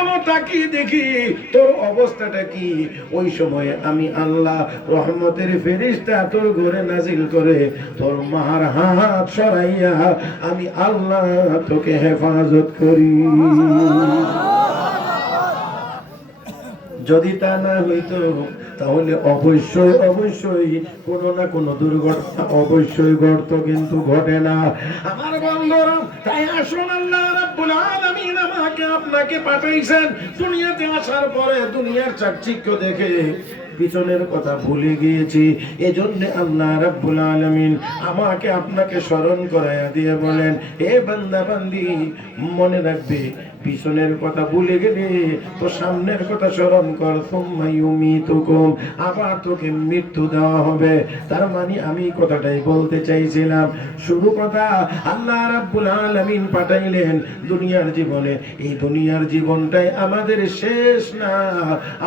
এখনো তাকিয়ে দেখি তোর অবস্থাটা কি। ওই সময়ে আমি আল্লাহ রহমতের ফেরেশতা তোর ঘরে নাজিল করে তোর মার হাত সরাইয়া আমি আল্লাহ তোকে হেফাজত করি। যদি তা না হইতো তাহলে অবশ্যই অবশ্যই কোনো না কোনো দুর্ঘটনা অবশ্যই ঘটতো, কিন্তু ঘটে না। আমার বন্ধুরা, তাই আসুন, আল্লাহ রাব্বুল আলামিন আমাকে আপনাকে পাঠাইছেন দুনিয়াতে আসার পরে দুনিয়ার চাকচিক্য দেখে পিছনের কথা ভুলে গিয়েছি। এজন্য আল্লাহ রাব্বুল আলামিন আমাকে আপনাকে স্মরণ করাইয়া দিয়ে বলেন, হে বান্দা বান্দি, মনে রাখবে পিছনের কথা ভুলে গেলে তো সামনের কথা স্মরণ কর। সুম্মা ইউমিতুকুম, আবার তোকে মৃত্যু দেওয়া হবে। তার মানে আমি কথাটাই বলতে চাইছিলাম। শুরু কথা, আল্লাহ রাব্বুল আলামিন পাঠাইলেন দুনিয়ার জীবনে। এই দুনিয়ার জীবনটাই আমাদের শেষ না,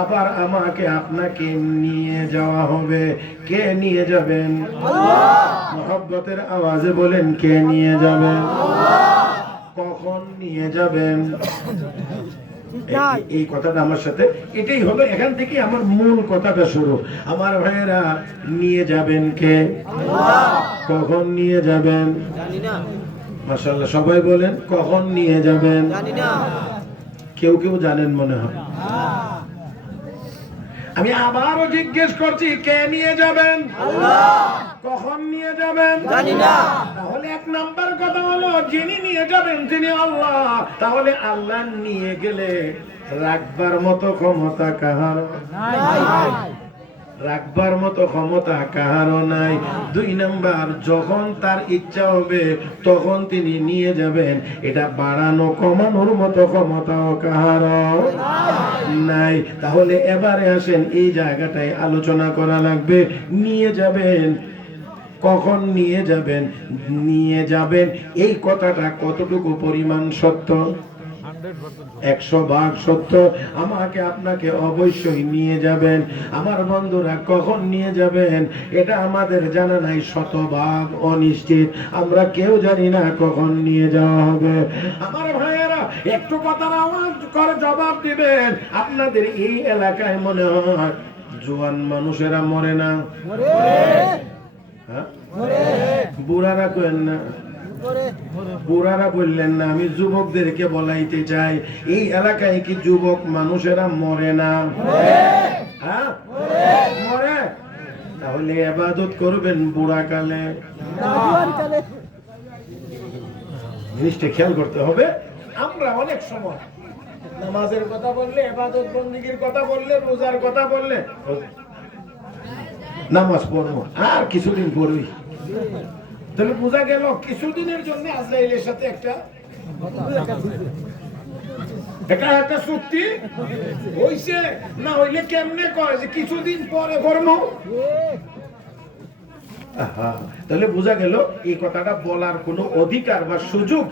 আবার আমাকে আপনাকে নিয়ে যাওয়া হবে। কে নিয়ে যাবেন? আল্লাহ। মহব্বতের আওয়াজে বলেন, কে নিয়ে যাবেন? আল্লাহ। কখন নিয়ে যাবেন? এই কথাটা আমার সাথে, এটাই হলো, এখান থেকে আমার মূল কথাটা শুরু। আমার ভাইয়েরা, নিয়ে যাবেন কে? আল্লাহ। কখন নিয়ে যাবেন? জানি না। মাশাআল্লাহ, সবাই বলেন, কখন নিয়ে যাবেন? জানি না। কেউ কেউ জানেন মনে হয়। আমি আবারও জিজ্ঞেস করছি, কে নিয়ে যাবেন? আল্লাহ। কখন নিয়ে যাবেন? জানি না। তাহলে এক নাম্বার কথা হলো, যিনি নিয়ে যাবেন তিনি আল্লাহ। তাহলে আল্লাহ নিয়ে গেলে রাখবার মতো ক্ষমতা কাহার নাই, রাখবার মতো ক্ষমতা কাহারও নাই। দুই নাম্বার, যখন তার ইচ্ছা হবে তখন তিনি নিয়ে যাবেন, এটা বাড়ানো কমানোর মতো ক্ষমতাও কাহারও নাই। তাহলে এবারে আসেন, এই জায়গাটায় আলোচনা করা লাগবে। নিয়ে যাবেন, কখন নিয়ে যাবেন? নিয়ে যাবেন, এই কথাটা কতটুকু পরিমাণ সত্য? 100% সত্য। আমাকে আপনাকে অবশ্যই নিয়ে যাবেন। আমার বন্ধুরা, কখন নিয়ে যাবেন এটা আমাদের জানা নাই, 100% অনিশ্চিত। আমরা কেউ জানি না কখন নিয়ে যাওয়া হবে। আমার ভাইয়েরা, একটু কথার আওয়াজ করে জবাব দিবেন। আপনাদের এই এলাকায় মনে হয় জোয়ান মানুষেরা মরে না? হ্যাঁ, বুড়ারা কেন না? বুড়ারা বললেন না, আমি যুবকদেরকে বলাইতে চাই, এই এলাকায় কি যুবক মানুষেরা মরে না? হ্যাঁ, মরে। তাহলে ইবাদত করবেন বুড়া কালে। জিনিসটা খেয়াল করতে হবে। আমরা অনেক সময় নামাজের কথা বললে, ইবাদত বন্দেগীর কথা বললে, রোজার কথা বললে, নামাজ পড়বো আর কিছুদিন পড়বি, তাহলে বোঝা গেল কিছুদিনের জন্য আজরাইলের সাথে একটা চুক্তি হইছে। না হইলে কেমনে কয় যে কিছুদিন পরে কর্ম? তাহলে বোঝা গেল এই কথাটা বলার কোনো অধিকার বা সুযোগ